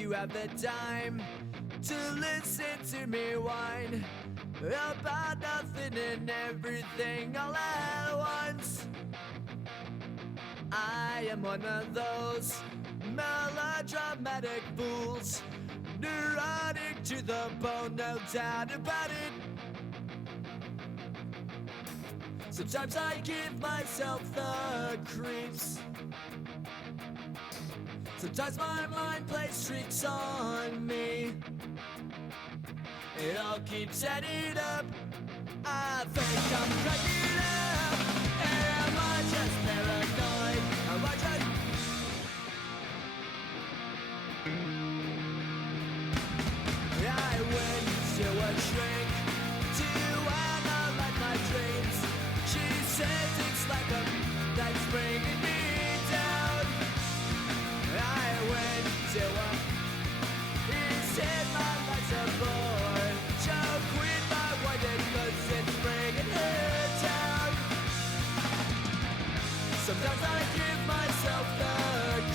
you have the time to listen to me whine about nothing and everything all at once. I am one of those melodramatic fools, neurotic to the bone, no doubt about it. Sometimes I give myself the creeps. Sometimes my mind plays tricks on me. It all keeps adding up. I think I'm cracking up. Am I just paranoid? Am I just... I went to a shrink to analyze my dreams. She says it's like a that's bringing me down. I went to a... He said my life's a bore. She'll quit my wife cause it's bringing her down. Sometimes I give myself the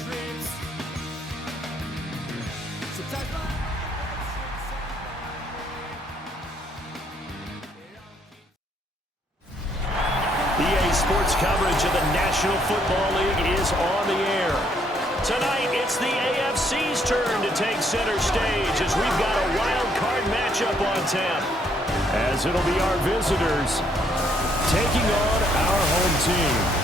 creeps. Sometimes my... EA Sports coverage of the National Football League is on the air. Tonight, it's the AFC's turn to take center stage as we've got a wild card matchup on tap. As it'll be our visitors taking on our home team.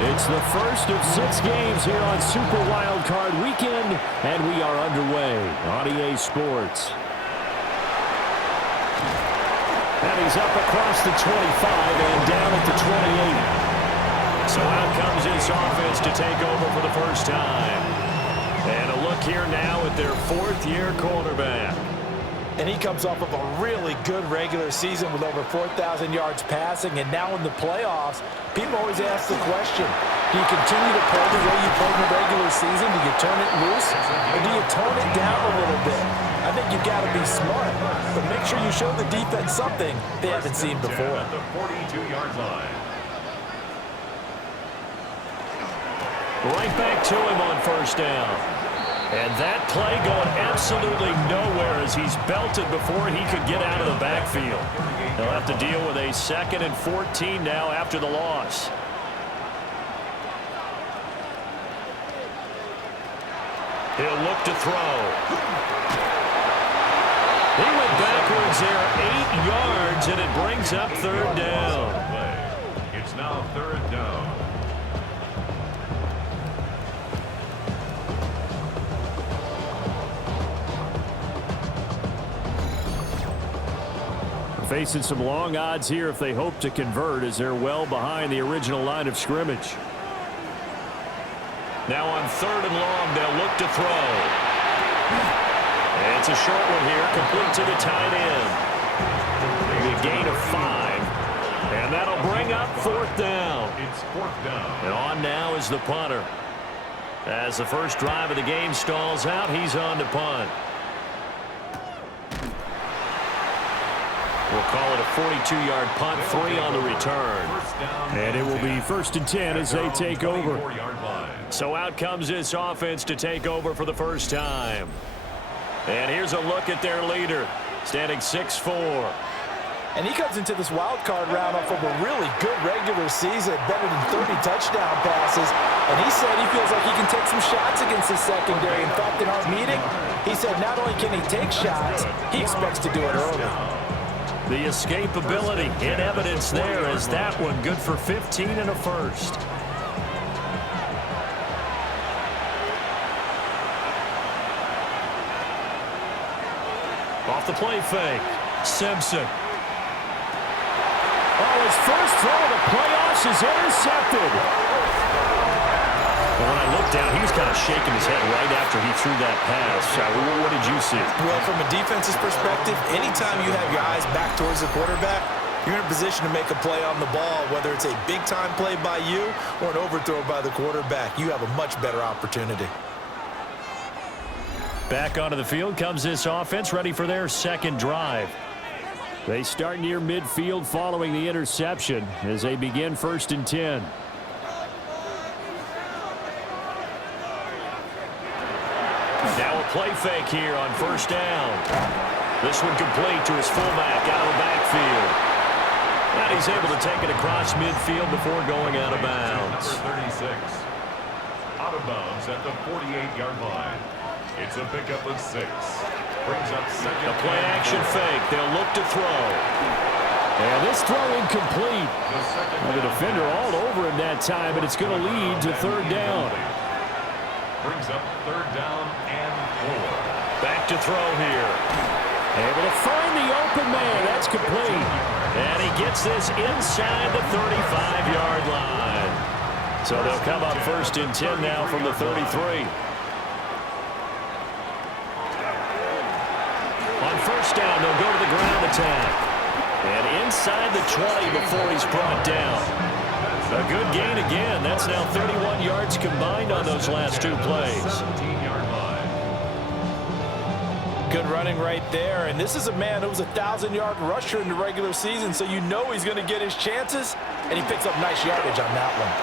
It's the first of 6 games here on Super Wildcard Weekend, and we are underway on EA Sports. And he's up across the 25 and down at the 28. So out comes this offense to take over for the first time. And a look here now at their 4th-year quarterback. And he comes off of a really good regular season with over 4,000 yards passing. And now in the playoffs, people always ask the question, do you continue to play the way you played in the regular season? Do you turn it loose? Or do you tone it down a little bit? I think you've got to be smart. But make sure you show the defense something they haven't seen before. At the 42-yard line. Right back to him on first down. And that play going absolutely nowhere as he's belted before he could get out of the backfield. They'll have to deal with a 2nd and 14 now after the loss. He'll look to throw. He went backwards there 8 yards, and it brings up 3rd down. It's now 3rd down. Facing some long odds here if they hope to convert, as they're well behind the original line of scrimmage. Now on 3rd and long, they'll look to throw. And it's a short one here, complete to the tight end. A gain of 5. And that'll bring up 4th down. It's 4th down. And on now is the punter. As the first drive of the game stalls out, he's on to punt. We'll call it a 42-yard punt, 3 on the return. And it will be 1st and 10 as they take over. So out comes this offense to take over for the first time. And here's a look at their leader, standing 6'4". And he comes into this wild card round off of a really good regular season, better than 30 touchdown passes. And he said he feels like he can take some shots against his secondary. In fact, in our meeting, he said not only can he take shots, he expects to do it early. The escapability in evidence there as that one good for 15 and a first. Off the play fake. Simpson. Oh, his first throw of the playoffs is intercepted. Well, when I looked down, he was kind of shaking his head right after he threw that pass. What did you see? Well, from a defense's perspective, anytime you have your eyes back towards the quarterback, you're in a position to make a play on the ball, whether it's a big-time play by you or an overthrow by the quarterback. You have a much better opportunity. Back onto the field comes this offense, ready for their second drive. They start near midfield following the interception as they begin 1st and 10. Now a play fake here on 1st down. This one complete to his fullback out of the backfield. And he's able to take it across midfield before going out of bounds. Number 36. Out of bounds at the 48-yard line. It's a pickup of 6. Brings up second. A play action fake. They'll look to throw. And this throw incomplete. The defender all over him that time, but it's going to lead to 3rd down. Brings up 3rd down and 4. Back to throw here. Able to find the open man. That's complete. And he gets this inside the 35-yard line. So they'll come up 1st and 10 now from the 33. On 1st down, they'll go to the ground attack. And inside the 20 before he's brought down. A good gain again. That's now 31 yards combined on those last 2 plays. 17-yard line. Good running right there. And this is a man who was a 1,000-yard rusher in the regular season, so you know he's going to get his chances. And he picks up nice yardage on that one.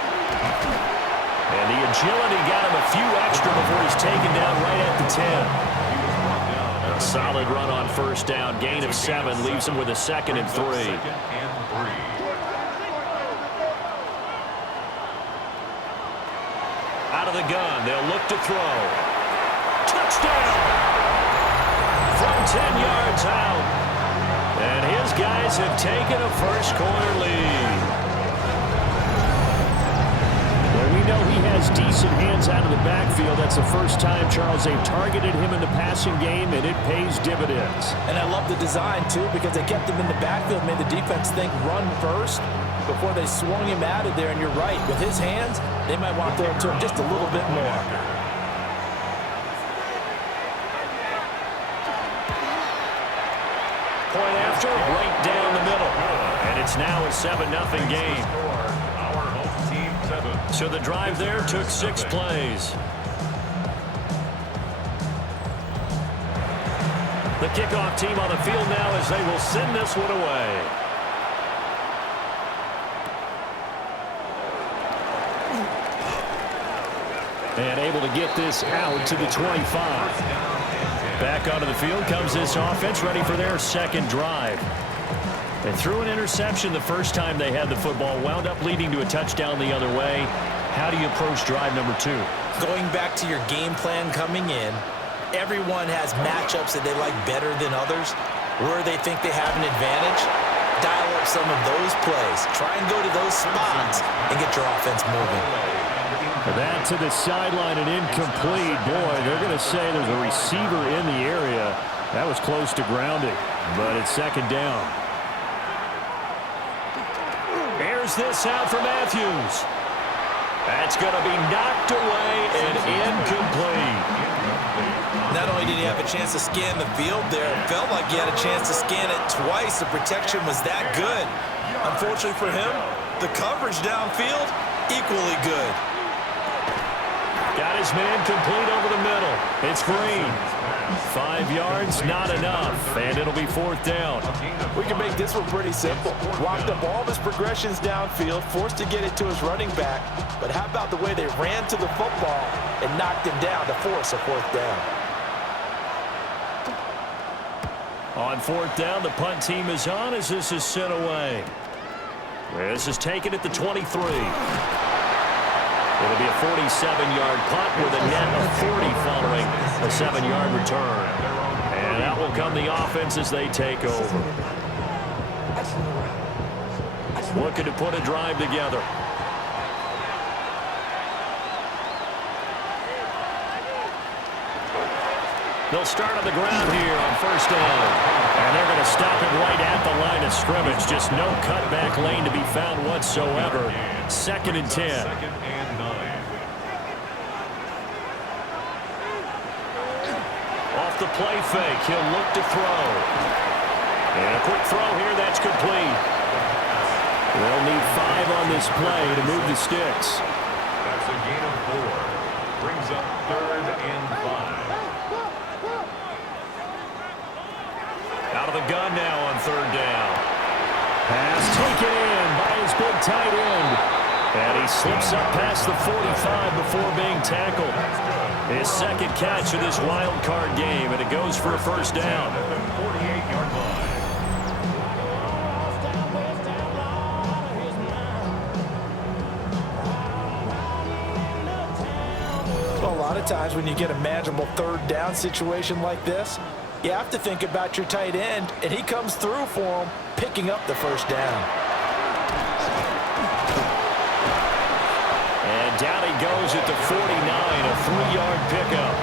And the agility got him a few extra before he's taken down right at the 10. A solid run on 1st down. Gain of 7 leaves him with a 2nd and 3. Out of the gun, they'll look to throw. Touchdown! From 10 yards out. And his guys have taken a first-quarter lead. Well, we know he has decent hands out of the backfield. That's the first time, Charles, they've targeted him in the passing game, and it pays dividends. And I love the design, too, because they kept him in the backfield, made the defense think run first before they swung him out of there. And you're right, with his hands, they might want to throw it to him just a little bit more. Point after, right down the middle. And it's now a 7-0 game. So the drive there took 6 plays. The kickoff team on the field now as they will send this one away. And able to get this out to the 25. Back onto the field comes this offense, ready for their second drive. They threw an interception the first time they had the football, wound up leading to a touchdown the other way. How do you approach drive number 2? Going back to your game plan coming in, everyone has matchups that they like better than others, where they think they have an advantage. Dial up some of those plays. Try and go to those spots and get your offense moving. That to the sideline and incomplete. Boy, they're going to say there's a receiver in the area. That was close to grounding, but it's 2nd down. Here's this out for Matthews. That's going to be knocked away and incomplete. Not only did he have a chance to scan the field there, it felt like he had a chance to scan it twice. The protection was that good. Unfortunately for him, the coverage downfield, equally good. Got his man complete over the middle. It's Green. 5 yards, not enough, and it'll be 4th down. We can make this one pretty simple. Walked up all of his progressions downfield, forced to get it to his running back, but how about the way they ran to the football and knocked him down to force a 4th down? On 4th down, the punt team is on as this is sent away. This is taken at the 23. It'll be a 47-yard punt with a net of 40 following a 7-yard return. And that will come the offense as they take over. Looking to put a drive together. They'll start on the ground here on 1st down. And they're going to stop it right at the line of scrimmage. Just no cutback lane to be found whatsoever. 2nd and 10. Off the play fake, he'll look to throw. And a quick throw here, that's complete. They'll need 5 on this play to move the sticks. That's a gain of 4. Brings up 3rd and 5. gun now on third down. Pass taken in by his big tight end. And he slips up past the 45 before being tackled. His second catch of this wild card game, and it goes for a first down. At the 48-yard line. Well, a lot of times when you get a manageable third down situation like this, you have to think about your tight end, and he comes through for him, picking up the first down. And down he goes at the 49, a 3-yard pickup.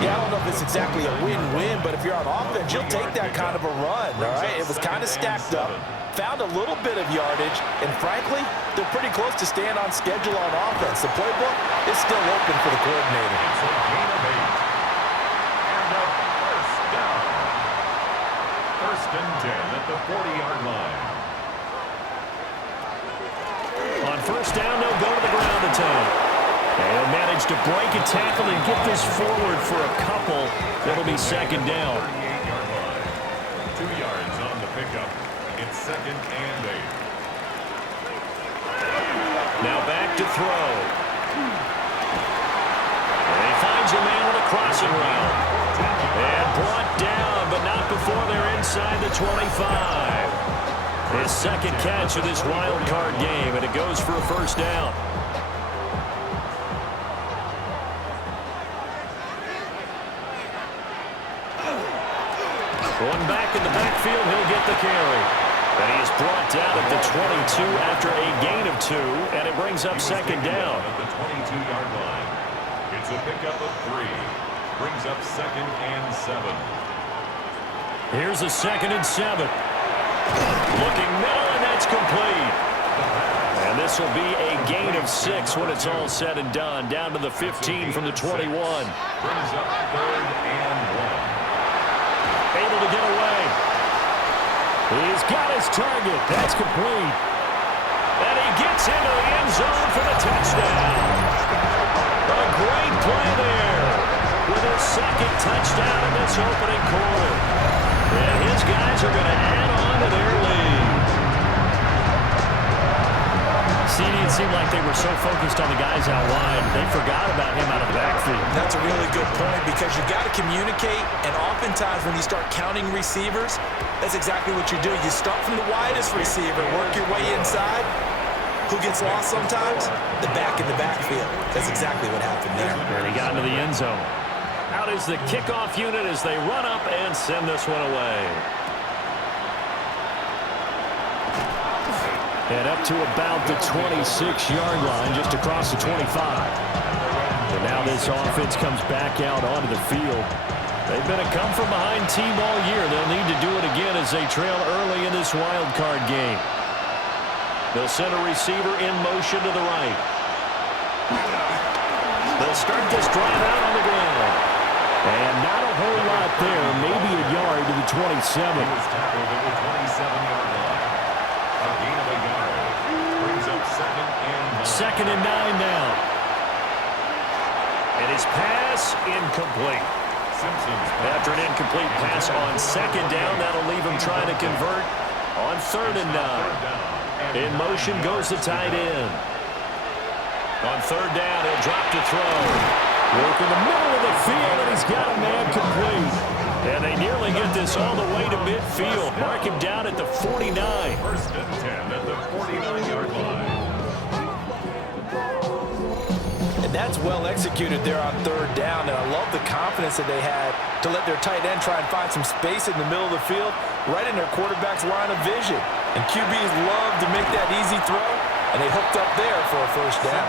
Yeah, I don't know if it's exactly a win-win, but if you're on offense, you'll take that kind of a run, all right? It was kind of stacked up, found a little bit of yardage, and frankly, they're pretty close to staying on schedule on offense. The playbook is still open for the coordinator. It's a gain of 8. And a first down. First and 10 at the 40-yard line. On first down, they'll go to the ground attack. They'll manage to break a tackle and get this forward for a couple. That'll be second down. 38-yard line. 2 yards on the pickup. It's second and 8. Now back to throw. And he finds a man with a crossing route. And brought down, but not before they're inside the 25. His second catch of this wild card game, and it goes for a first down. Going back in the backfield, he'll get the carry. And he is brought down at the 22 after a gain of 2, and it brings up second down. At the 22-yard line. It's a pickup of 3. Brings up second and 7. Here's a second and 7. Looking middle, and that's complete. And this will be a gain of 6 when it's all said and done. Down to the 15 from the 21. Brings up third and 1. Able to get away. He's got his target. That's complete. And he gets into the end zone for the touchdown. A great play there with his second touchdown in this opening quarter. And his guys are going to add on to their lead. It seemed like they were so focused on the guys out wide, they forgot about him out of the backfield. That's a really good point because you got to communicate, and oftentimes when you start counting receivers, that's exactly what you do. You start from the widest receiver, work your way inside. Who gets lost sometimes? The back in the backfield. That's exactly what happened there. And he got into the end zone. Out is the kickoff unit as they run up and send this one away. And up to about the 26-yard line, just across the 25. And now this offense comes back out onto the field. They've been a come-from-behind team all year. They'll need to do it again as they trail early in this wild card game. They'll send a receiver in motion to the right. They'll start this drive out on the ground. And not a whole lot there, maybe a yard to the 27. He was tackled at the 27-yard line. A gain of a yard. Brings up second and 9. Second and 9 now. And his pass incomplete. After an incomplete pass on second down, that'll leave him trying to convert on third and 9. In motion goes the tight end. On third down, he'll drop to throw. Work in the middle of the field, and he's got a man complete. And they nearly get this all the way to midfield. Mark him down at the 49. First and 10 at the 49-yard line. And that's well executed there on third down, and I love the confidence that they had to let their tight end try and find some space in the middle of the field, right in their quarterback's line of vision. And QBs love to make that easy throw, and they hooked up there for a first down.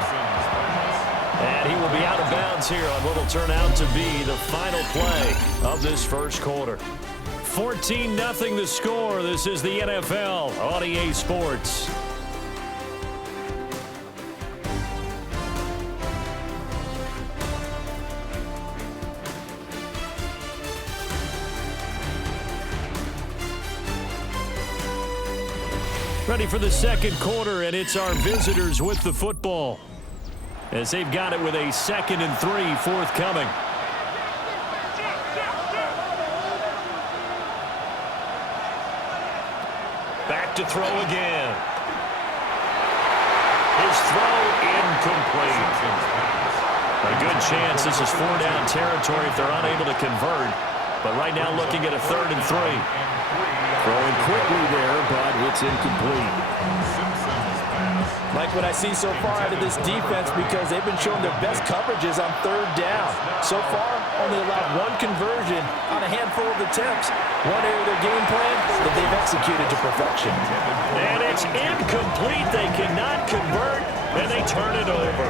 And he will be out of bounds here on what will turn out to be the final play of this first quarter. 14-0 the score. This is the NFL on EA Sports. Ready for the second quarter, and it's our visitors with the football, as they've got it with a 2nd and 3 forthcoming. to throw again. His throw incomplete. A good chance this is 4-down territory if they're unable to convert. But right now looking at a 3rd and 3. Throwing quickly there, but it's incomplete. Like what I see so far out of this defense, because they've been showing their best coverages on 3rd down. So far, only allowed 1 conversion on a handful of attempts. One area of their game plan that they've executed to perfection. And it's incomplete. They cannot convert, and they turn it over.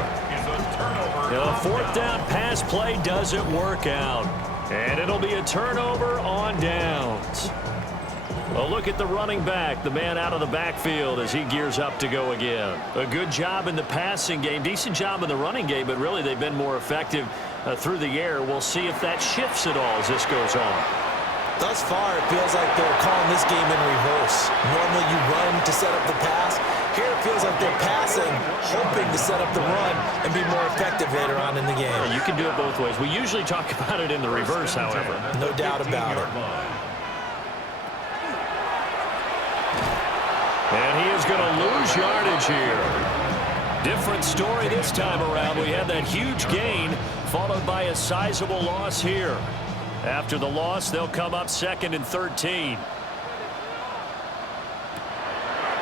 The 4th down pass play doesn't work out. And it'll be a turnover on downs. A look at the running back, the man out of the backfield as he gears up to go again. A good job in the passing game, decent job in the running game, but really they've been more effective through the air. We'll see if that shifts at all as this goes on. Thus far, it feels like they're calling this game in reverse. Normally you run to set up the pass. Here it feels like they're passing, hoping to set up the run and be more effective later on in the game. Yeah, you can do it both ways. We usually talk about it in the reverse, however. No doubt about it. And he is going to lose yardage here. Different story this time around. We had that huge gain followed by a sizable loss here. After the loss, they'll come up 2nd and 13.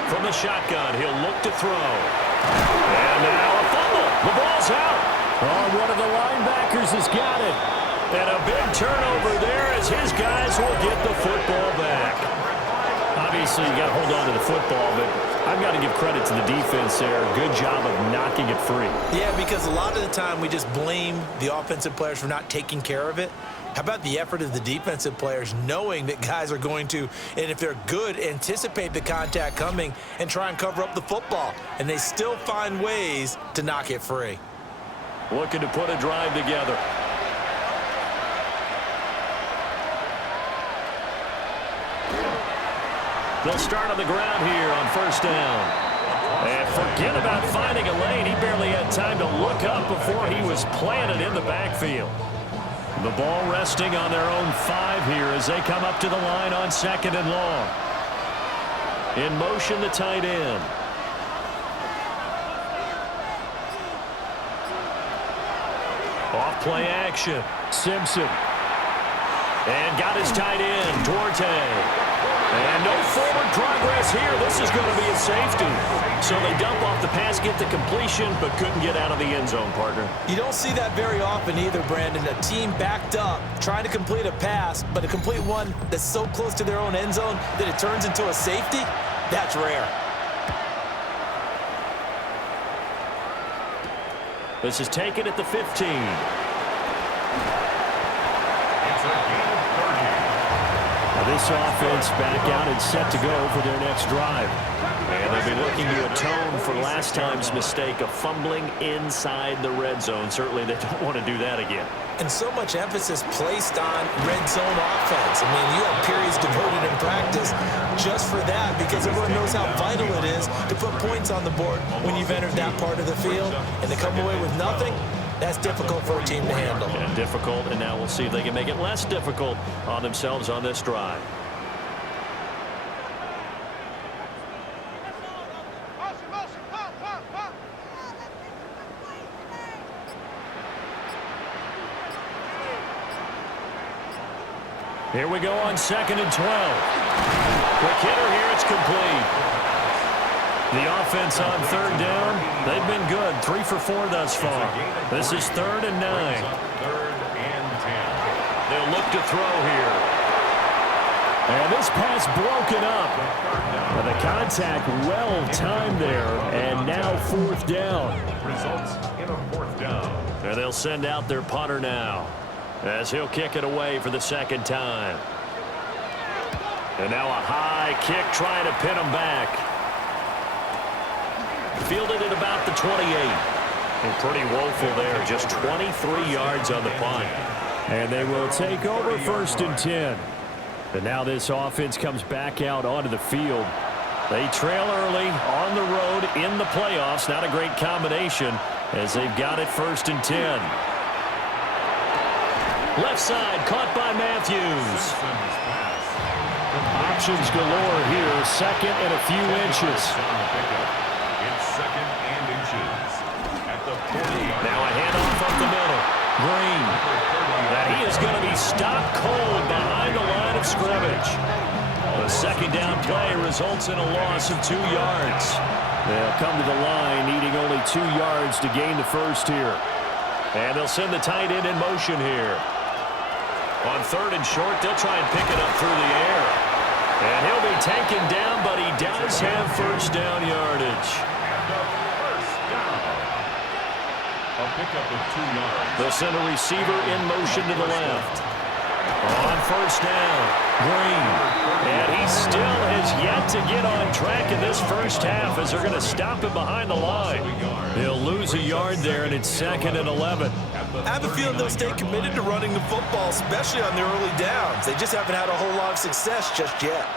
From the shotgun, he'll look to throw. And now a fumble. The ball's out. Oh, one of the linebackers has got it. And a big turnover there as his guys will get the football back. Obviously, you got to hold on to the football, but I've got to give credit to the defense there. Good job of knocking it free. Yeah, because a lot of the time we just blame the offensive players for not taking care of it. How about the effort of the defensive players knowing that guys are going to, and if they're good, anticipate the contact coming and try and cover up the football. And they still find ways to knock it free. Looking to put a drive together. They'll start on the ground here on 1st down. And forget about finding a lane. He barely had time to look up before he was planted in the backfield. The ball resting on their own 5 here as they come up to the line on 2nd and long. In motion, the tight end. Off play action. Simpson. And got his tight end, Duarte. And no forward progress here. This is going to be a safety. So they dump off the pass, get the completion, but couldn't get out of the end zone, partner. You don't see that very often either, Brandon. A team backed up, trying to complete a pass, but to complete one that's so close to their own end zone that it turns into a safety, that's rare. This is taken at the 15. This offense back out and set to go for their next drive. And they'll be looking to atone for last time's mistake of fumbling inside the red zone. Certainly they don't want to do that again. And so much emphasis placed on red zone offense. I mean, you have periods devoted in practice just for that because everyone knows how vital it is to put points on the board when you've entered that part of the field. And to come away with nothing, that's difficult for a team to handle. Yeah, difficult, and now we'll see if they can make it less difficult on themselves on this drive. Here we go on 2nd and 12. Quick hitter here, it's complete. The offense on 3rd down, they've been good. 3 for 4 thus far. This is 3rd and 9. 3rd and 10. They'll look to throw here. And this pass broken up. And the contact well timed there. And now 4th down. Results in a 4th down. And they'll send out their punter now as he'll kick it away for the 2nd time. And now a high kick trying to pin him back. Fielded at about the 28. And pretty woeful there. Just 23 yards on the punt. And they will take over 1st and 10. And now this offense comes back out onto the field. They trail early on the road in the playoffs. Not a great combination as they've got it 1st and 10. Left side caught by Matthews. Options galore here. Second and a few inches. It's second and inches. At the 40-yard Now a handoff up the middle. Green. Now he is going to be stopped cold behind the line of scrimmage. The second down play results in a loss of 2 yards. They'll come to the line needing only 2 yards to gain the first here. And they'll send the tight end in motion here. On third and short, they'll try and pick it up through the air. And he'll be taken down, but he does have first down yardage. A pickup of 2 yards. They'll send a receiver in motion to the left. On first down, Green. And he still has yet to get on track in this first half as they're going to stop him behind the line. They'll lose a yard there, and it's second and 11. I have a feeling they'll stay committed to running the football, especially on their early downs. They just haven't had a whole lot of success just yet.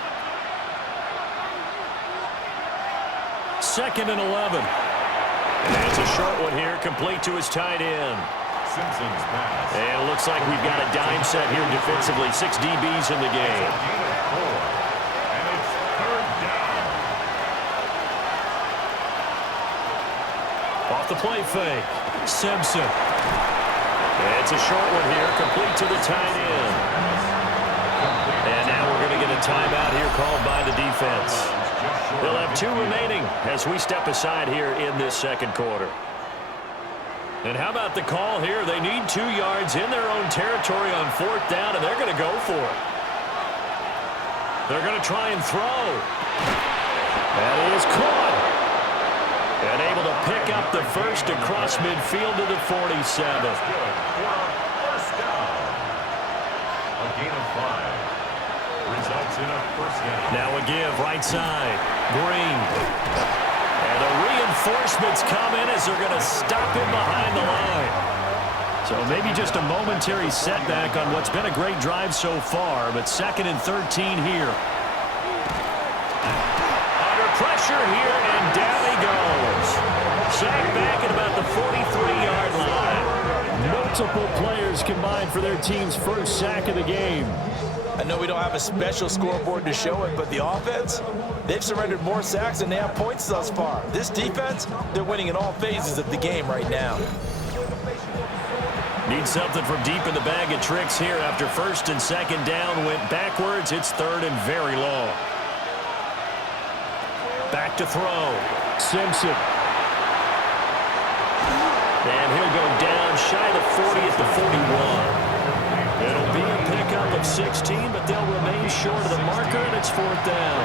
Second and 11. And it's a short one here, complete to his tight end. Simpson's pass. And it looks like we've got a dime set here defensively. 6 DBs in the game. And it's third down. Off the play fake. Simpson. It's a short one here, complete to the tight end. And now we're going to get a timeout here called by the defense. They'll have 2 remaining as we step aside here in this second quarter. And how about the call here? They need 2 yards in their own territory on fourth down, and they're going to go for it. They're going to try and throw. That is caught. And able to pick up the first across midfield to the 47. Good for a first down. A gain of 5. Results in a first down. Now a give, right side. Green. And the reinforcements come in as they're going to stop him behind the line. So maybe just a momentary setback on what's been a great drive so far, but second and 13 here. Under pressure here, and down he goes. Sacked back at about the 43-yard line. Multiple players combined for their team's first sack of the game. I know we don't have a special scoreboard to show it, but the offense, they've surrendered more sacks than they have points thus far. This defense, they're winning in all phases of the game right now. Need something from deep in the bag of tricks here after first and second down went backwards. It's third and very long. Back to throw. Simpson. And he'll go down shy of the 40 at the 41. It'll be a pickup of 16, but they'll remain short of the marker, and it's fourth down.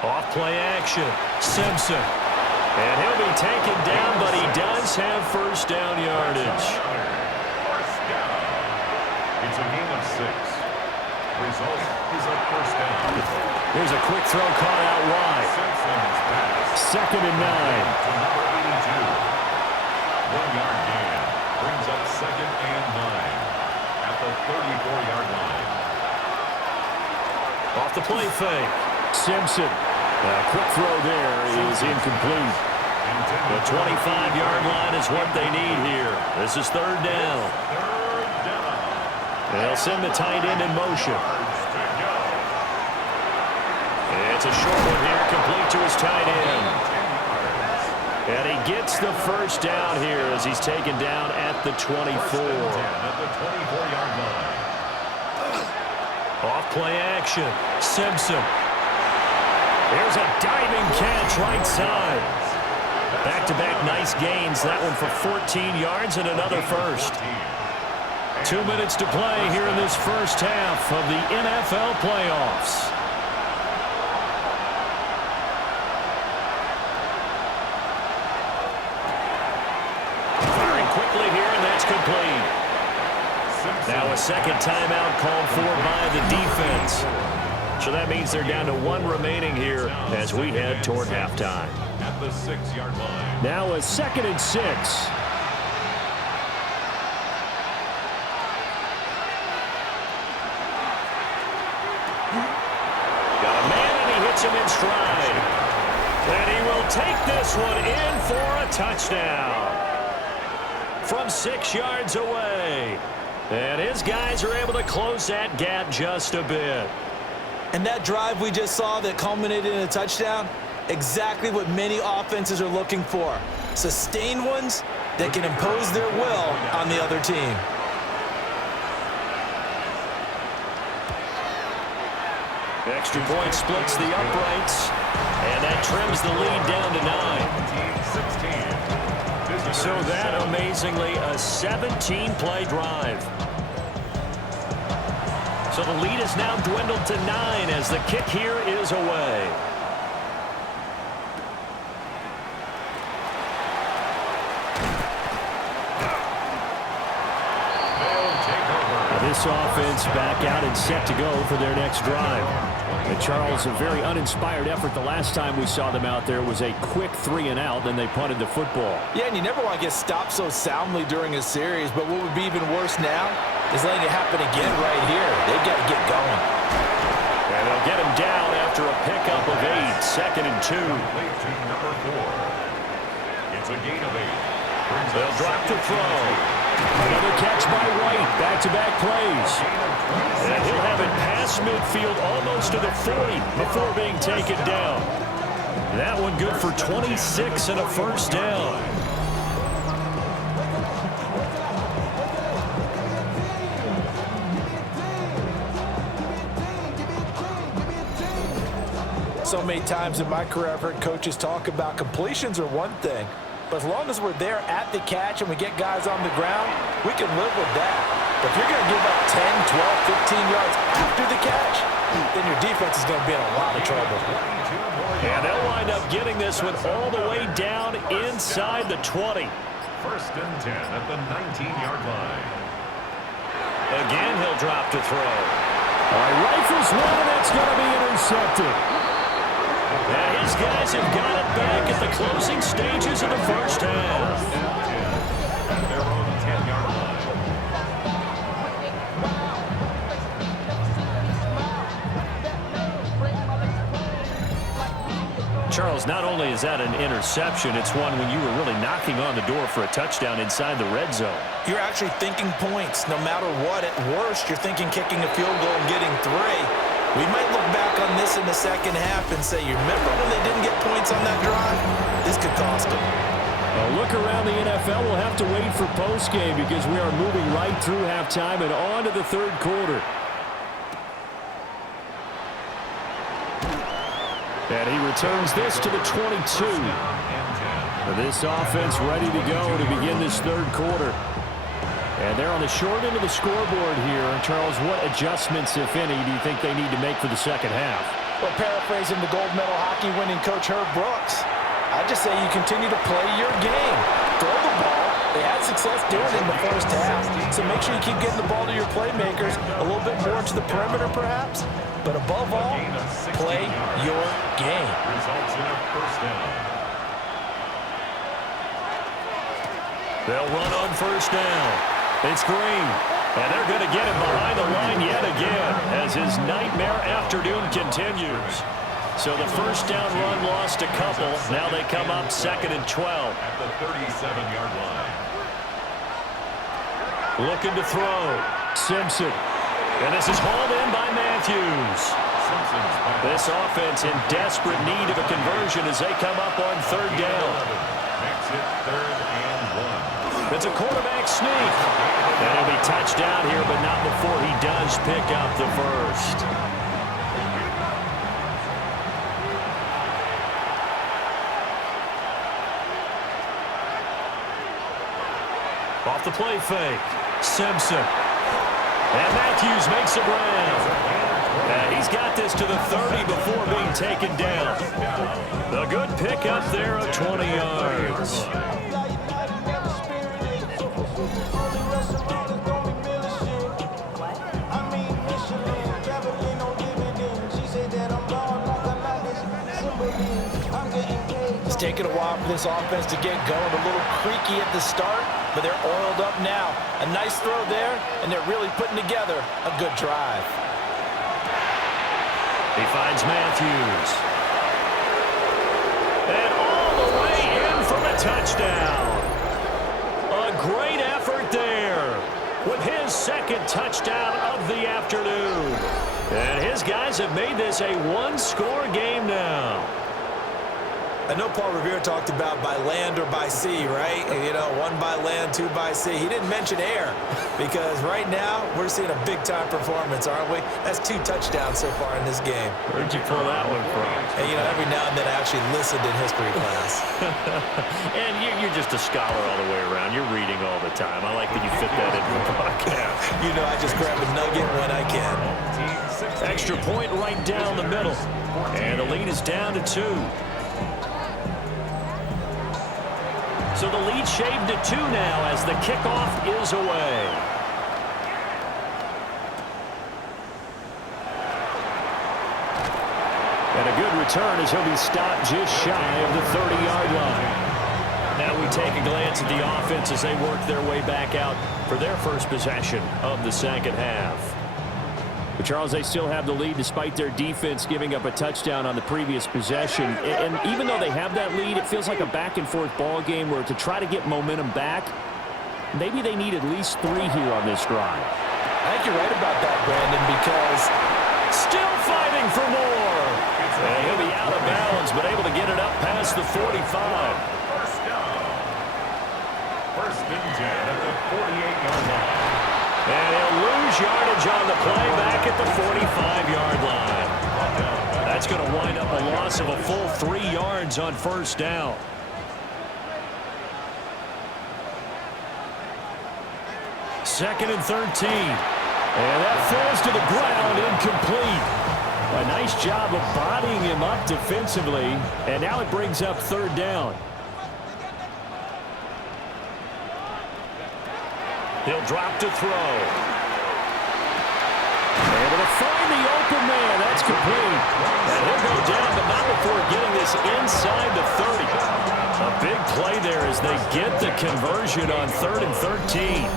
Off play action. Simpson. And he'll be taken down, but he does have first down yardage. First down. It's a gain of 6. Result is a first down. Here's a quick throw caught out wide. Simpson's pass. Second and 9. To number 82. 1-yard gain. Brings up second and 9. At the 34-yard line. Off the play fake. Simpson. Quick throw there is incomplete. The 25-yard line is what they need here. This is third down. Third down. They'll send the tight end in motion. It's a short one here, complete to his tight end. And he gets the first down here as he's taken down at the 24. At the 24-yard line. Off play action. Simpson. There's a diving catch right side. Back-to-back nice gains. That one for 14 yards and another first. 2 minutes to play here in this first half of the NFL playoffs. Firing quickly here, and that's complete. Now a second timeout called for by the defense. So that means they're down to 1 remaining here as we head toward halftime. At the 6-yard line. Now a second and 6. Got a man, and he hits him in stride. And he will take this one in for a touchdown. from 6 yards away. And his guys are able to close that gap just a bit. And that drive we just saw that culminated in a touchdown, exactly what many offenses are looking for. Sustained ones that can impose their will on the other team. Extra point splits the uprights, and that trims the lead down to 9. So that, amazingly, a 17-play drive. So the lead is now dwindled to 9 as the kick here is away. This offense back out and set to go for their next drive. And Charles, a very uninspired effort. The last time we saw them out there was a quick 3-and-out, then they punted the football. Yeah, and you never want to get stopped so soundly during a series, but what would be even worse now is letting it happen again right here. They've got to get going. And they'll get him down after a pickup of 8, 2nd and 2. It's a gain of 8. They'll drop to throw. Another catch by White. Back-to-back plays. And he'll have it past midfield almost to the 40 before being taken down. That one good for 26 and a first down. So many times in my career I've heard coaches talk about completions are one thing, but as long as we're there at the catch and we get guys on the ground, we can live with that. But if you're going to give up 10, 12, 15 yards after the catch, then your defense is going to be in a lot of trouble. And they'll wind up getting this one all the way down inside the 20. 1st and 10 at the 19-yard line. Again, he'll drop to throw. All right, rifles one, and that's going to be intercepted. And his guys have got it back at the closing stages of the first half. At their own 10-yard line. Charles, not only is that an interception, it's one when you were really knocking on the door for a touchdown inside the red zone. You're actually thinking points no matter what. At worst, you're thinking kicking a field goal and getting 3. We might look back on this in the second half and say, you remember when they didn't get points on that drive? This could cost them. A look around the NFL. We'll have to wait for postgame because we are moving right through halftime and on to the third quarter. And he returns this to the 22. This offense ready to go to begin this third quarter. And they're on the short end of the scoreboard here. And Charles, what adjustments, if any, do you think they need to make for the second half? Well, paraphrasing the gold medal hockey winning coach Herb Brooks, I just say you continue to play your game. Throw the ball. They had success doing it in the first half. So make sure you keep getting the ball to your playmakers a little bit more to the perimeter perhaps. But above all, play your game. Results in a first down. They'll run on first down. It's Green. And they're going to get him behind the line yet again as his nightmare afternoon continues. So the first down run lost a couple. Now they come up 2nd and 12. At the 37-yard line. Looking to throw. Simpson. And this is hauled in by Matthews. This offense in desperate need of a conversion as they come up on 3rd down. Makes it 3rd and 1. It's a quarterback sneak. And he'll be touched down here, but not before he does pick up the first. Off the play fake. Simpson. And Matthews makes it round. And he's got this to the 30 before being taken down. A good pickup there of 20 yards. It's taken a while for this offense to get going. A little creaky at the start, but they're oiled up now. A nice throw there, and they're really putting together a good drive. He finds Matthews. And all the way in for a touchdown. A great effort there with his second touchdown of the afternoon. And his guys have made this a one-score game now. I know Paul Revere talked about by land or by sea, right? You know, one by land, two by sea. He didn't mention air because right now we're seeing a big-time performance, aren't we? That's 2 touchdowns so far in this game. Where'd you pull that one from? And, you know, every now and then I actually listened in history class. And you're just a scholar all the way around. You're reading all the time. I like that you fit that into the podcast. You know, I just grab a nugget when I can. Extra point right down the middle. And the lead is down to 2. So the lead shaved to 2 now as the kickoff is away. And a good return as he'll be stopped just shy of the 30-yard line. Now we take a glance at the offense as they work their way back out for their first possession of the second half. But Charles, they still have the lead despite their defense giving up a touchdown on the previous possession. And even though they have that lead, it feels like a back-and-forth ball game where to try to get momentum back, maybe they need at least 3 here on this drive. I think you're right about that, Brandon, because still fighting for more. And he'll be out of bounds, but able to get it up past the 45. First down. First and 10 at the 48-yard line. And he'll lose yardage on the play back at the 45-yard line. That's going to wind up a loss of a full 3 yards on first down. Second and 13. And that falls to the ground, incomplete. A nice job of bodying him up defensively. And now it brings up third down. He'll drop to throw. Able to find the open man. That's complete. And he'll go down, but not before getting this inside the 30. A big play there as they get the conversion on 3rd and 13.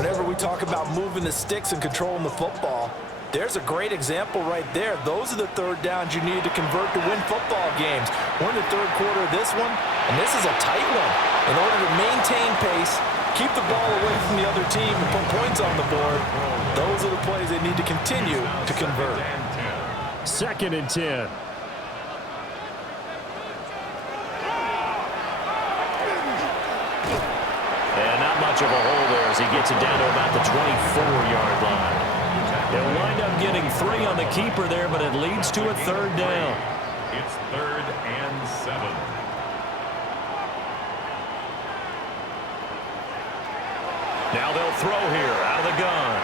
whenever we talk about moving the sticks and controlling the football, there's a great example right there. Those are the third downs you need to convert to win football games. We're in the third quarter of this one, and this is a tight one. In order to maintain pace, keep the ball away from the other team, and put points on the board, those are the plays they need to continue to convert. 2nd and 10. And not much of a hole there as he gets it down to about the 24-yard line. They'll wind up getting 3 on the keeper there, but it leads to a third down. It's 3rd and 7. Now they'll throw here out of the gun.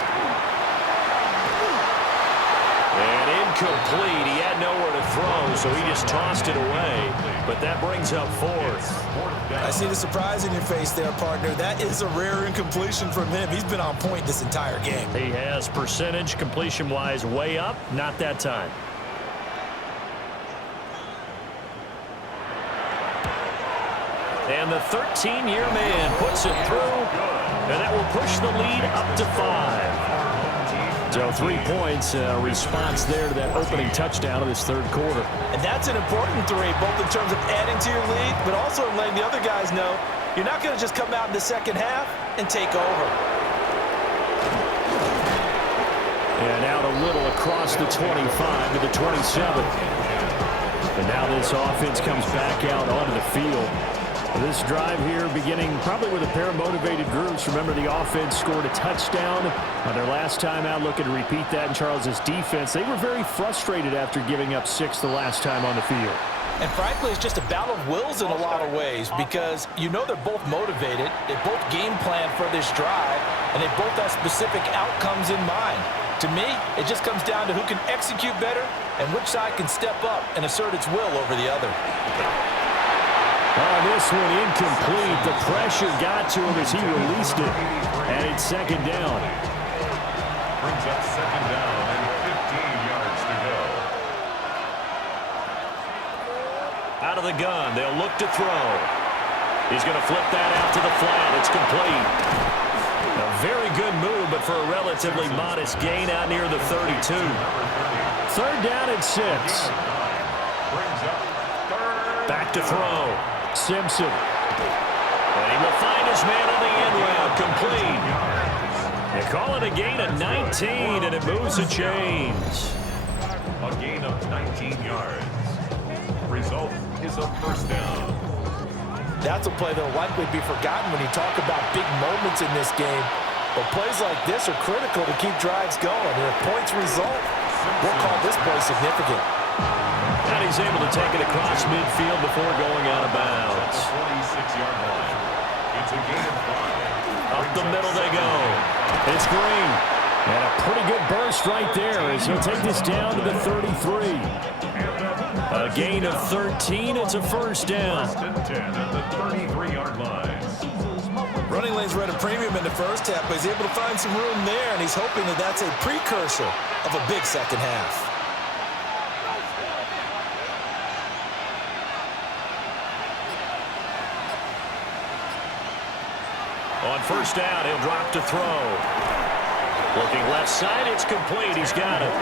And incomplete. He had nowhere to throw, so he just tossed it away. But that brings up 4th. I see the surprise in your face there, partner. That is a rare incompletion from him. He's been on point this entire game. He has percentage completion-wise way up. Not that time. And the 13-year man puts it through, and that will push the lead up to 5. So 3 points, response there to that opening touchdown of this third quarter. And that's an important 3, both in terms of adding to your lead, but also letting the other guys know you're not going to just come out in the second half and take over. And out a little across the 25 to the 27. And now this offense comes back out onto the field. This drive here beginning probably with a pair of motivated groups. Remember, the offense scored a touchdown on their last time out, looking to repeat that in Charles's defense. They were very frustrated after giving up 6 the last time on the field. And frankly, it's just a battle of wills in a lot of ways because you know they're both motivated, they both game plan for this drive, and they both have specific outcomes in mind. To me, it just comes down to who can execute better and which side can step up and assert its will over the other. Oh, this one incomplete. The pressure got to him as he released it. And it's 2nd down. Brings up 2nd down and 15 yards to go. Out of the gun, they'll look to throw. He's going to flip that out to the flat. It's complete. A very good move, but for a relatively modest gain out near the 32. Third down and 6. Back to throw. Simpson. And he will find his man on the end route, complete. They call it a gain of 19, and it moves the chains. A gain of 19 yards. Result is a first down. That's a play that will likely be forgotten when you talk about big moments in this game. But plays like this are critical to keep drives going. And if points result, we'll call this play significant. And he's able to take it across midfield before going out of bounds. 26-yard line. It's a gain of 5. Up the middle they go. It's Green. And a pretty good burst right there as he'll take this down to the 33. A gain of 13. It's a first down. First and 10 at the 33-yard line. Running lanes were at a premium in the first half, but he's able to find some room there, and he's hoping that that's a precursor of a big second half. On first down, he'll drop to throw. Looking left side, it's complete. He's got it.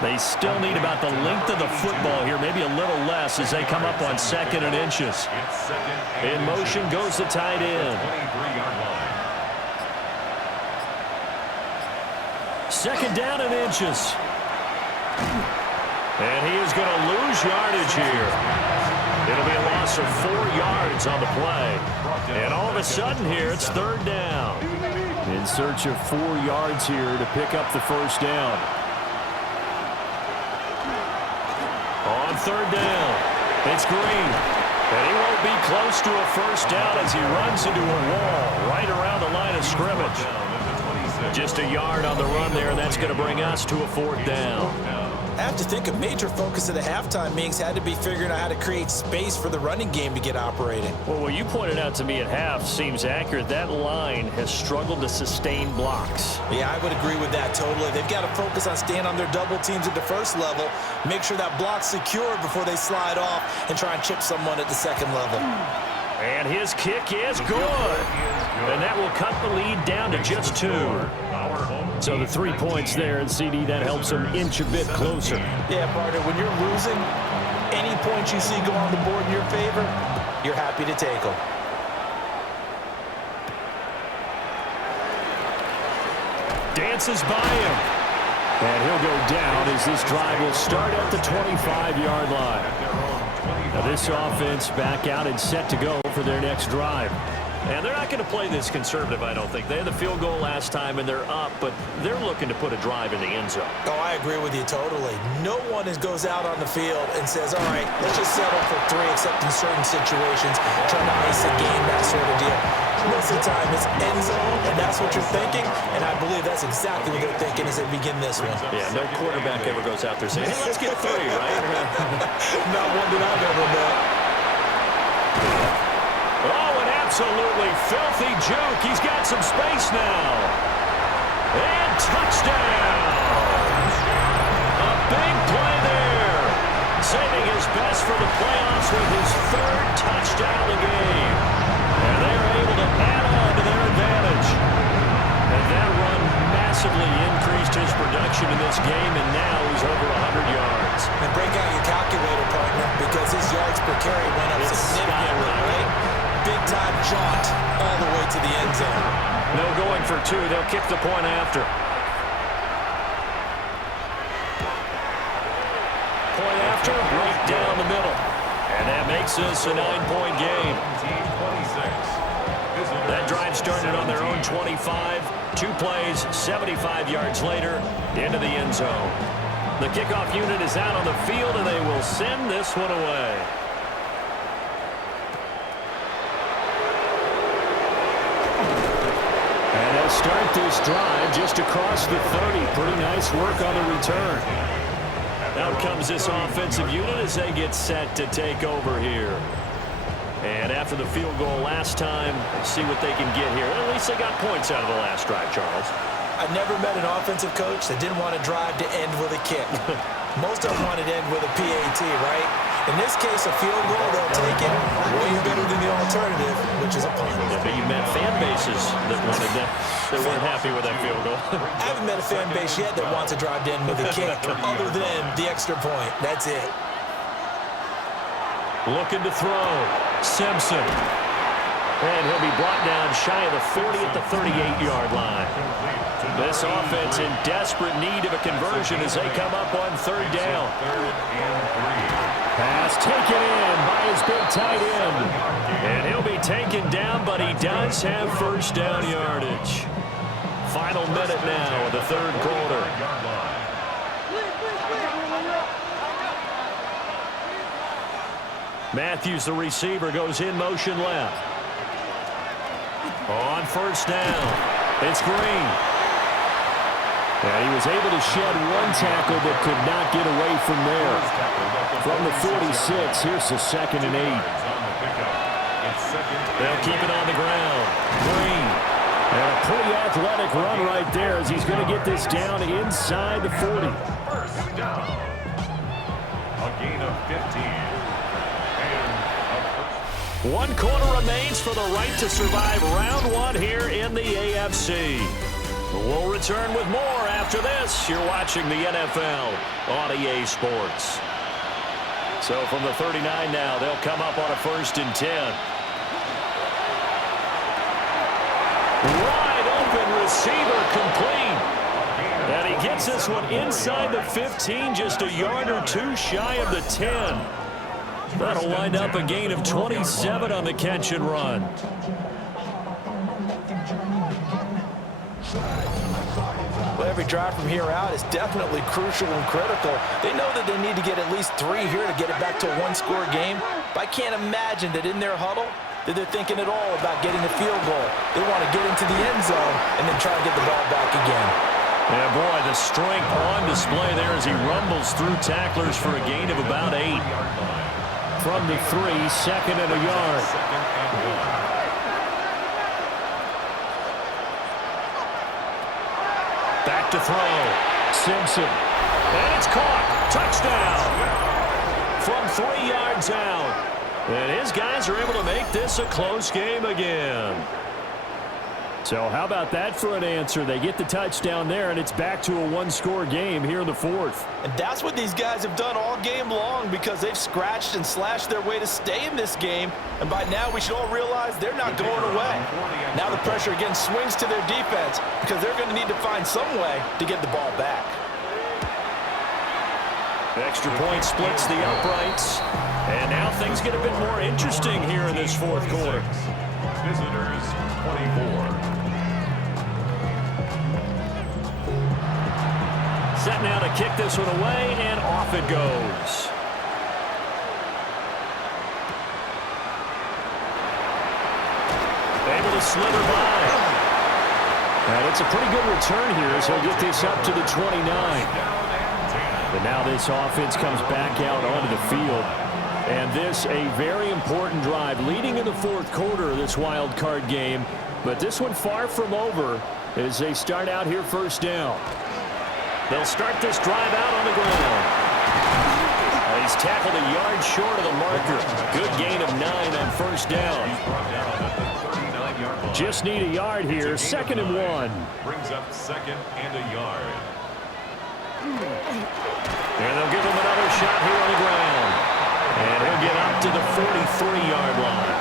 They still need about the length of the football here, maybe a little less as they come up on 2nd and inches. In motion goes the tight end. 23-yard line. 2nd down and inches. And he is going to lose yardage here. It'll be a loss of 4 yards on the play. And all of a sudden here, it's 3rd down. In search of 4 yards here to pick up the first down. On 3rd down, it's Green. And he won't be close to a first down as he runs into a wall right around the line of scrimmage. Just a yard on the run there, and that's going to bring us to a 4th down. I have to think a major focus of the halftime meetings had to be figuring out how to create space for the running game to get operating. Well, what you pointed out to me at half seems accurate. That line has struggled to sustain blocks. Yeah, I would agree with that totally. They've got to focus on staying on their double teams at the first level, make sure that block's secured before they slide off and try and chip someone at the second level. And his kick is good. And that will cut the lead down to just 2. So the 3 points there, and CD, that helps them inch a bit closer. Yeah, partner, when you're losing, any points you see go on the board in your favor, you're happy to take them. Dances by him. And he'll go down as this drive will start at the 25-yard line. Now this offense back out and set to go for their next drive. And they're not going to play this conservative, I don't think. They had the field goal last time, and they're up, but they're looking to put a drive in the end zone. Oh, I agree with you totally. No one goes out on the field and says, all right, let's just settle for 3, except in certain situations, trying to ice a game, that sort of deal. Most of the time, it's end zone, and that's what you're thinking, and I believe that's exactly what they're thinking as they begin this one. Yeah, no quarterback ever goes out there saying, hey, let's get 3, right? Not one that I've ever met. Oh, an absolutely filthy juke. He's got some space now. And touchdown. A big play there. Saving his best for the playoffs with his 3rd touchdown of the game. And they're able to add on to their advantage. And that run massively increased his production in this game, and now he's over 100 yards. And break out your calculator, partner, because his yards per carry went up significantly, right? Big-time jaunt all the way to the end zone. No going for 2. They'll kick the point after. Point after, right down the middle. And that makes this a 9-point game. That drive started on their own 25. 2 plays, 75 yards later, into the end zone. The kickoff unit is out on the field, and they will send this one away. And they'll start this drive just across the 30. Pretty nice work on the return. Out comes this offensive unit as they get set to take over here. And after the field goal last time, see what they can get here. At least they got points out of the last drive, Charles. I never met an offensive coach that didn't want a drive to end with a kick. Most of them wanted to end with a PAT, right? In this case, a field goal, they'll take it way better than the alternative, which is a punt. Yeah, but you met fan bases that They weren't happy with that field goal. I haven't met a fan base yet that wants to drive in with a kick other than the extra point. That's it. Looking to throw. Simpson. And he'll be brought down shy of the 40 at the 38-yard line. This offense in desperate need of a conversion as they come up on third down. Pass taken in by his big tight end. And he'll be taken down, but he does have first down yardage. Final minute now of the third quarter. Matthews, the receiver, goes in motion left. On first down, it's Green. And he was able to shed one tackle but could not get away from there. From the 46, here's the 2nd and 8. They'll keep it on the ground. Green. And a pretty athletic run right there as he's going to get this down inside the 40. First down. A gain of 15. 1 quarter remains for the right to survive round 1 here in the AFC. We'll return with more after this. You're watching the NFL on EA Sports. So from the 39 now, they'll come up on a 1st and 10. Wide open receiver complete. And he gets this one inside the 15, just a yard or two shy of the 10. That'll wind up a gain of 27 on the catch and run. Well, every drive from here out is definitely crucial and critical. They know that they need to get at least 3 here to get it back to a 1-score game. But I can't imagine that in their huddle that they're thinking at all about getting a field goal. They want to get into the end zone and then try to get the ball back again. Yeah, boy, the strength on display there as he rumbles through tacklers for a gain of about 8. From the 3, 2nd and a yard. Back to throw. Simpson. And it's caught. Touchdown. From 3 yards out. And his guys are able to make this a close game again. So how about that for an answer? They get the touchdown there, and it's back to a 1-score game here in the 4th. And that's what these guys have done all game long because they've scratched and slashed their way to stay in this game. And by now, we should all realize they're not going away. Now the pressure again swings to their defense because they're going to need to find some way to get the ball back. Extra point splits the uprights. And now things get a bit more interesting here in this 4th quarter. Visitors 24. Set now to kick this one away, and off it goes. Able to slither by. And it's a pretty good return here as he'll get this up to the 29. But now this offense comes back out onto the field. And this a very important drive leading in the 4th quarter of this wild card game. But this one far from over as they start out here first down. They'll start this drive out on the ground. He's tackled a yard short of the marker. Good gain of 9 on first down. Just need a yard here, 2nd and 1. Brings up 2nd and a yard. And they'll give him another shot here on the ground. And he'll get up to the 43-yard line.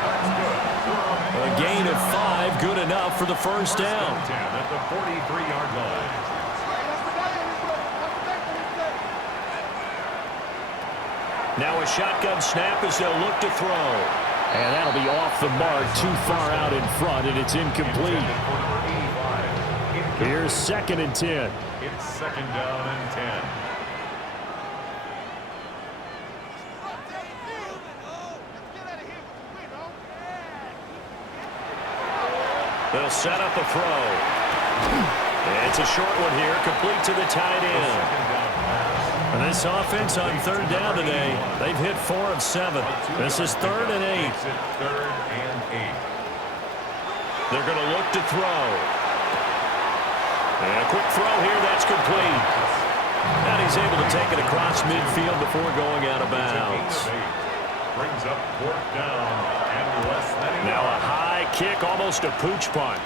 A gain of 5, good enough for the first down. At the 43-yard line. Now a shotgun snap as they'll look to throw. And that'll be off the mark, too far out in front, and it's incomplete. Here's 2nd and 10. It's 2nd down and 10. They'll set up a throw. And it's a short one here, complete to the tight end. And this offense on 3rd down today, they've hit 4 of 7. This is 3rd and 8. 3rd and 8. They're going to look to throw. And a quick throw here, that's complete. And he's able to take it across midfield before going out of bounds. Brings up 4th down and less than a Now a yard. high kick, almost a pooch punt.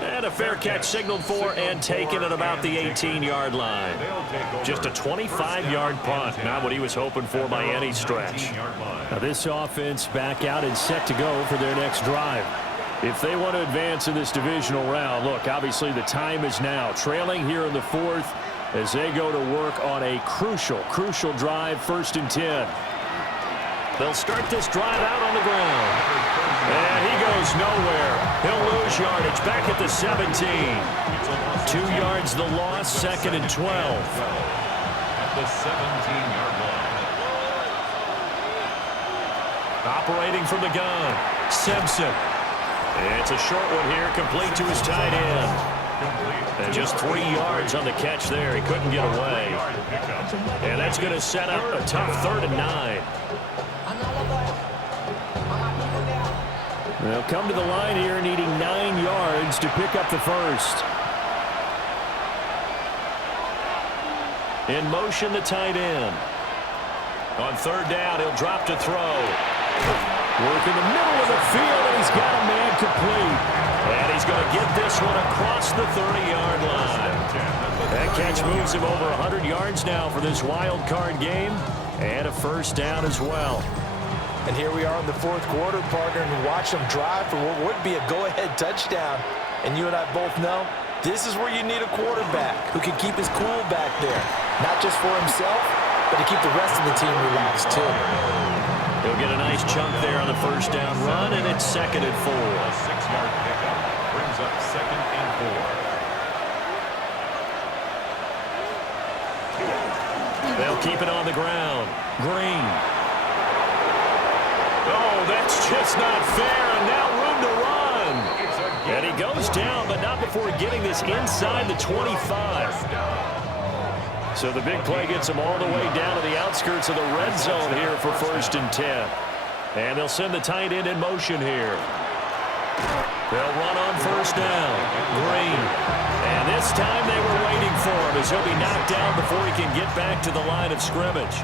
And a fair catch signaled for and taken at about the 18-yard line. Just a 25-yard punt, not what he was hoping for by any stretch. Now this offense back out and set to go for their next drive. If they want to advance in this divisional round, look, obviously the time is now. Trailing here in the fourth as they go to work on a crucial drive, 1st and 10. They'll start this drive out on the ground. And he goes nowhere. He'll lose yardage back at the 17. 2 yards the loss, 2nd and 12. At the 17-yard line. Operating from the gun, Simpson. It's a short one here, complete to his tight end. And just 3 yards on the catch there. He couldn't get away. And that's going to set up a tough 3rd and 9. They'll come to the line here needing 9 yards to pick up the first. In motion, the tight end. On 3rd down, he'll drop to throw. Work in the middle of the field, and he's got a man complete. And he's going to get this one across the 30-yard line. That catch moves him over 100 yards now for this wild card game. And a 1st down as well. And here we are in the 4th quarter, partner, and watch them drive for what would be a go-ahead touchdown. And you and I both know this is where you need a quarterback who can keep his cool back there. Not just for himself, but to keep the rest of the team relaxed, too. He'll get a nice chunk there on the 1st down run, and it's 2nd and 4. A 6-yard pickup brings up 2nd and 4. They'll keep it on the ground. Green. Oh, that's just not fair, and now room to run. And he goes down, but not before getting this inside the 25. So the big play gets him all the way down to the outskirts of the red zone here for 1st and 10. And they'll send the tight end in motion here. They'll run on 1st down. Green. And this time they were waiting for him as he'll be knocked down before he can get back to the line of scrimmage.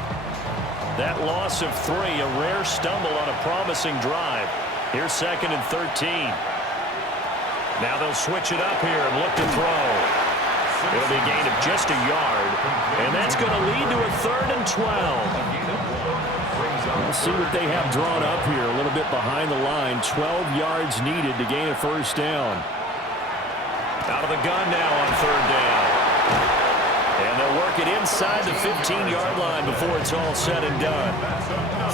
That loss of 3, a rare stumble on a promising drive. Here's 2nd and 13. Now they'll switch it up here and look to throw. It'll be a gain of just a yard, and that's going to lead to a 3rd and 12. We'll see what they have drawn up here a little bit behind the line. 12 yards needed to gain a 1st down. Out of the gun now on 3rd down. And they'll work it inside the 15-yard line before it's all said and done.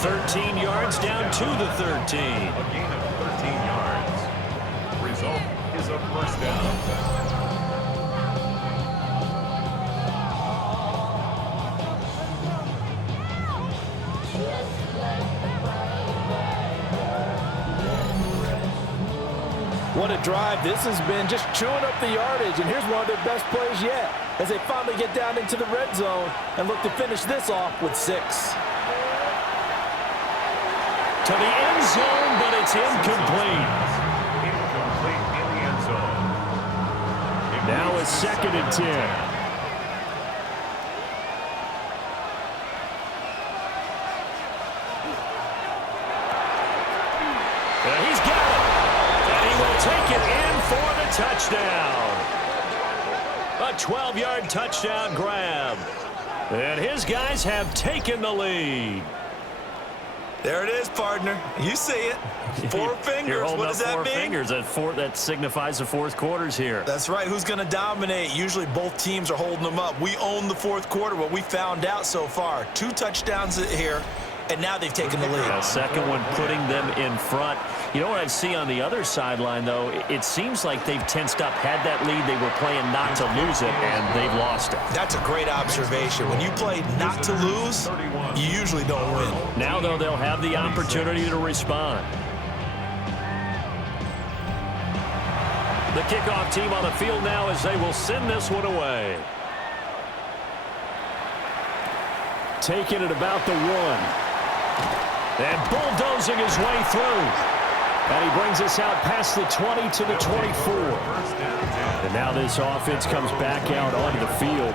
13 yards down to the 13. A gain of 13 yards. Result is a 1st down. What a drive this has been, just chewing up the yardage. And here's one of their best plays yet as they finally get down into the red zone and look to finish this off with 6. To the end zone, but it's incomplete. Incomplete in the end zone. Now it's 2nd and 10. And he's got it. And he will take it in for the touchdown. A 12-yard touchdown grab. And his guys have taken the lead. There it is, partner. You see it. 4 fingers. You're holding What does up that 4 mean? fingers. That signifies the 4th quarter's here. That's right. Who's going to dominate? Usually both teams are holding them up. We own the 4th quarter, what we found out so far. 2 touchdowns here, and now they've taken the lead. A second one putting them in front. You know what I see on the other sideline, though? It seems like they've tensed up, had that lead. They were playing not to lose it, and they've lost it. That's a great observation. When you play not to lose, you usually don't win. Now, though, they'll have the opportunity to respond. The kickoff team on the field now as they will send this one away. Taking it about the 1. And bulldozing his way through. And he brings us out past the 20 to the 24. And now this offense comes back out onto the field.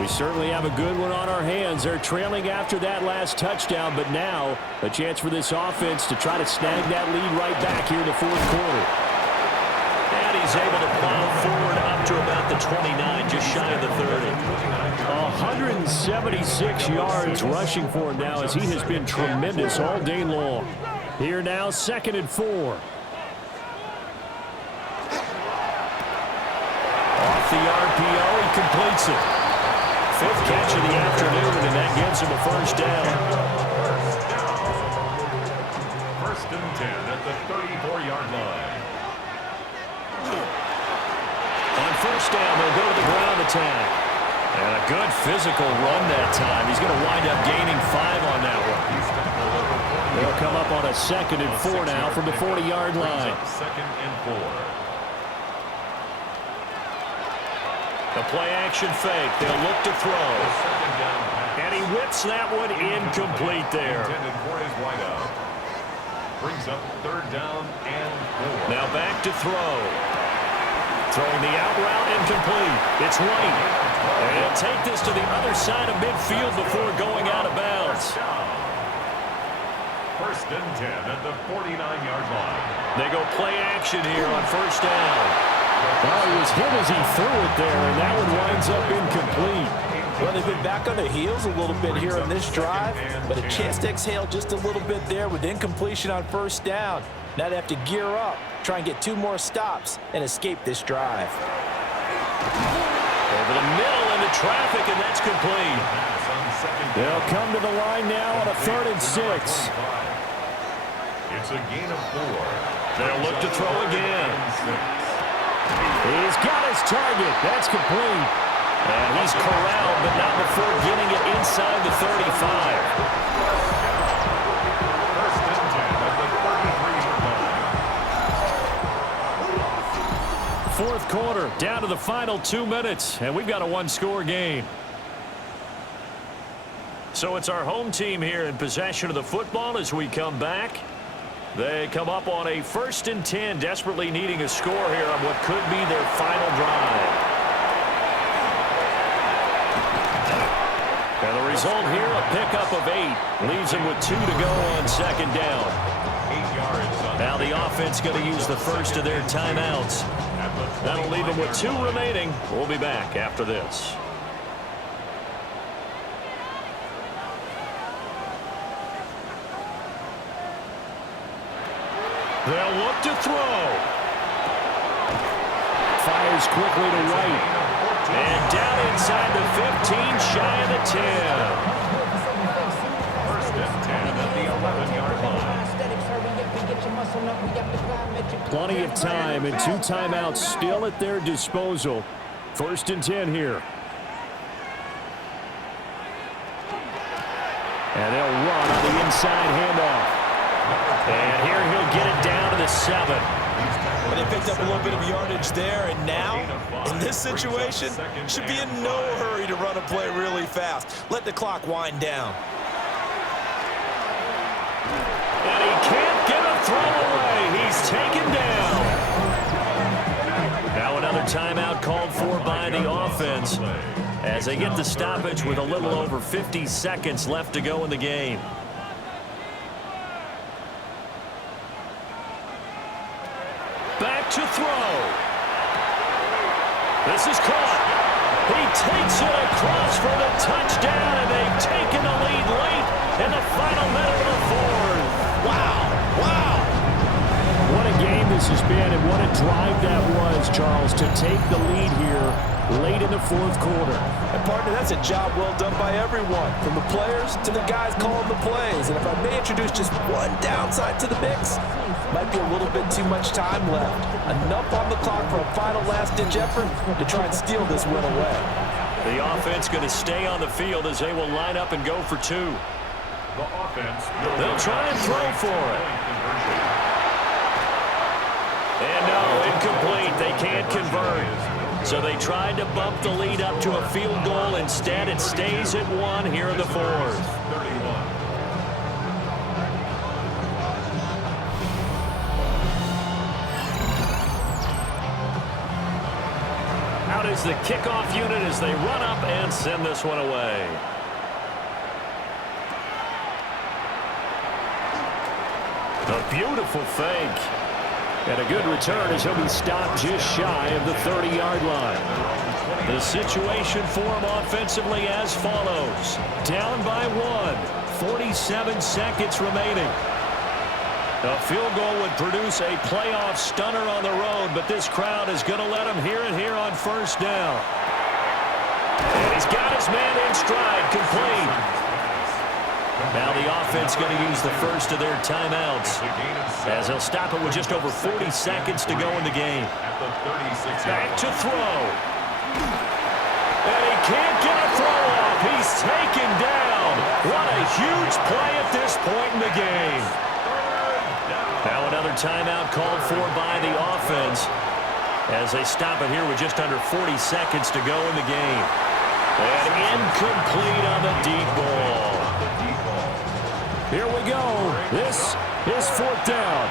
We certainly have a good one on our hands. They're trailing after that last touchdown, but now a chance for this offense to try to snag that lead right back here in the 4th quarter. And he's able to plow forward up to about the 29, just shy of the 30. 176 yards rushing for him now as he has been tremendous all day long. Here now, 2nd and 4. Off the RPO, he completes it. 5th catch of the afternoon, and that gives him a first down. First and 10 at the 34-yard line. On first down, they'll go to the ground attack. And a good physical run that time. He's going to wind up gaining 5 on that one. They'll come up on a 2nd and 4 now from the 40-yard line. 2nd and 4. The play-action fake. They'll look to throw. And he whips that one incomplete there. Intended for his wideout. Brings up 3rd down and 4. Now back to throw. Throwing the out route incomplete. It's White. And he'll take this to the other side of midfield before going out of bounds. First and 10 at the 49-yard line. They go play action here on first down. Well, he was hit as he threw it there, and that one winds up incomplete. Well, they've been back on their heels a little bit here in this drive, but a chance to exhale just a little bit there with incompletion on first down. Now they have to gear up, try and get 2 more stops, and escape this drive. Over the middle into traffic, and that's complete. They'll come to the line now on a 3rd and 6. It's a gain of 4. They'll look to throw again. He's got his target. That's complete. And he's corralled, but not before getting it inside the 35. First and 10 at the 33-yard line. 4th quarter, down to the final 2 minutes, and we've got a 1-score game. So it's our home team here in possession of the football as we come back. They come up on a 1st and 10, desperately needing a score here on what could be their final drive. And the result here, a pickup of 8. Leaves them with 2 to go on 2nd down. 8 yards. Now the offense going to use the first of their timeouts. That'll leave them with 2 remaining. We'll be back after this. They'll look to throw. Fires quickly to White. And down inside the 15, shy of the 10. First and 10 at the 11-yard line. Plenty of time and 2 timeouts still at their disposal. 1st and 10 here. And they'll run on the inside handoff. And here he'll get it down to the 7. But they picked up a little bit of yardage there, and now, in this situation, should be in no hurry to run a play really fast. Let the clock wind down. And he can't get a throw away. He's taken down. Now another timeout called for by the offense as they get the stoppage with a little over 50 seconds left to go in the game. Back to throw. This is caught. He takes it across for the touchdown, and they've taken the lead late in the final minute of the 4th. Wow. Wow. What a game this has been, and what a drive that was, Charles, to take the lead here late in the 4th quarter. And partner, that's a job well done by everyone, from the players to the guys calling the plays. And if I may introduce just one downside to the mix, might be a little bit too much time left. Enough on the clock for a final last-ditch effort to try and steal this win away. The offense going to stay on the field as they will line up and go for 2. The offense. They'll try and throw for it. And no, incomplete. They can't convert. So they tried to bump the lead up to a field goal. Instead, it stays at 1 here in the 4th. Out is the kickoff unit as they run up and send this one away. A beautiful fake. And a good return as he'll be stopped just shy of the 30-yard line. The situation for him offensively as follows. Down by 1. 47 seconds remaining. A field goal would produce a playoff stunner on the road, but this crowd is going to let him hear it here on first down. And he's got his man in stride, complete. Now the offense going to use the first of their timeouts as they'll stop it with just over 40 seconds to go in the game. Back to throw. And he can't get a throw off. He's taken down. What a huge play at this point in the game. Now another timeout called for by the offense as they stop it here with just under 40 seconds to go in the game. And incomplete on the deep ball. Here we go. This is fourth down.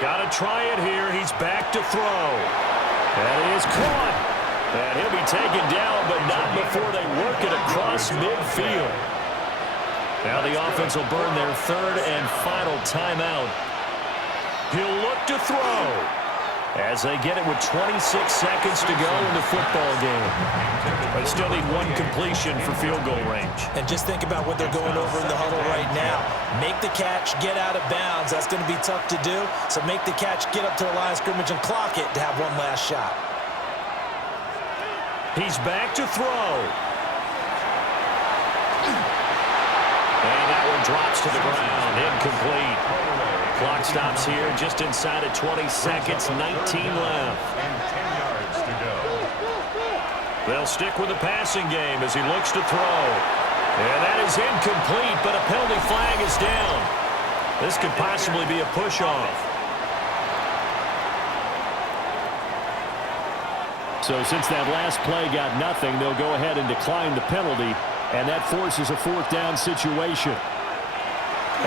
Got to try it here. He's back to throw. And he is caught. And he'll be taken down, but not before they work it across midfield. Now the offense will burn their third and final timeout. He'll look to throw as they get it with 26 seconds to go in the football game. They still need one completion for field goal range. And just think about what they're going over in the huddle right now. Make the catch, get out of bounds. That's going to be tough to do. So make the catch, get up to the line of scrimmage, and clock it to have one last shot. He's back to throw. And that one drops to the ground. Incomplete. Clock stops here just inside of 20 seconds. 19 left. And 10 yards to go. They'll stick with the passing game as he looks to throw. And that is incomplete, but a penalty flag is down. This could possibly be a push-off. So since that last play got nothing, they'll go ahead and decline the penalty, and that forces a fourth down situation.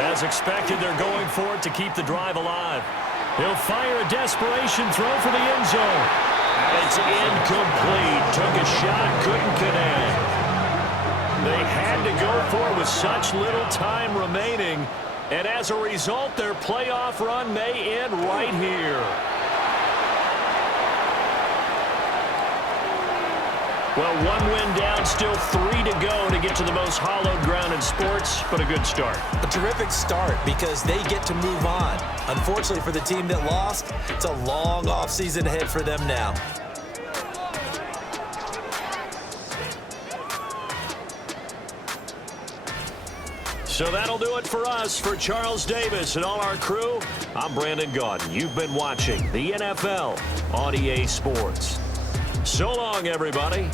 As expected, they're going for it to keep the drive alive. He'll fire a desperation throw for the end zone. And it's incomplete. Took a shot, couldn't connect. They had to go for it with such little time remaining. And as a result, their playoff run may end right here. Well, one win down, still 3 to go to get to the most hallowed ground in sports, but a good start. A terrific start because they get to move on. Unfortunately for the team that lost, it's a long offseason ahead for them now. So that'll do it for us. For Charles Davis and all our crew, I'm Brandon Gaudin. You've been watching the NFL on EA Sports. So long, everybody.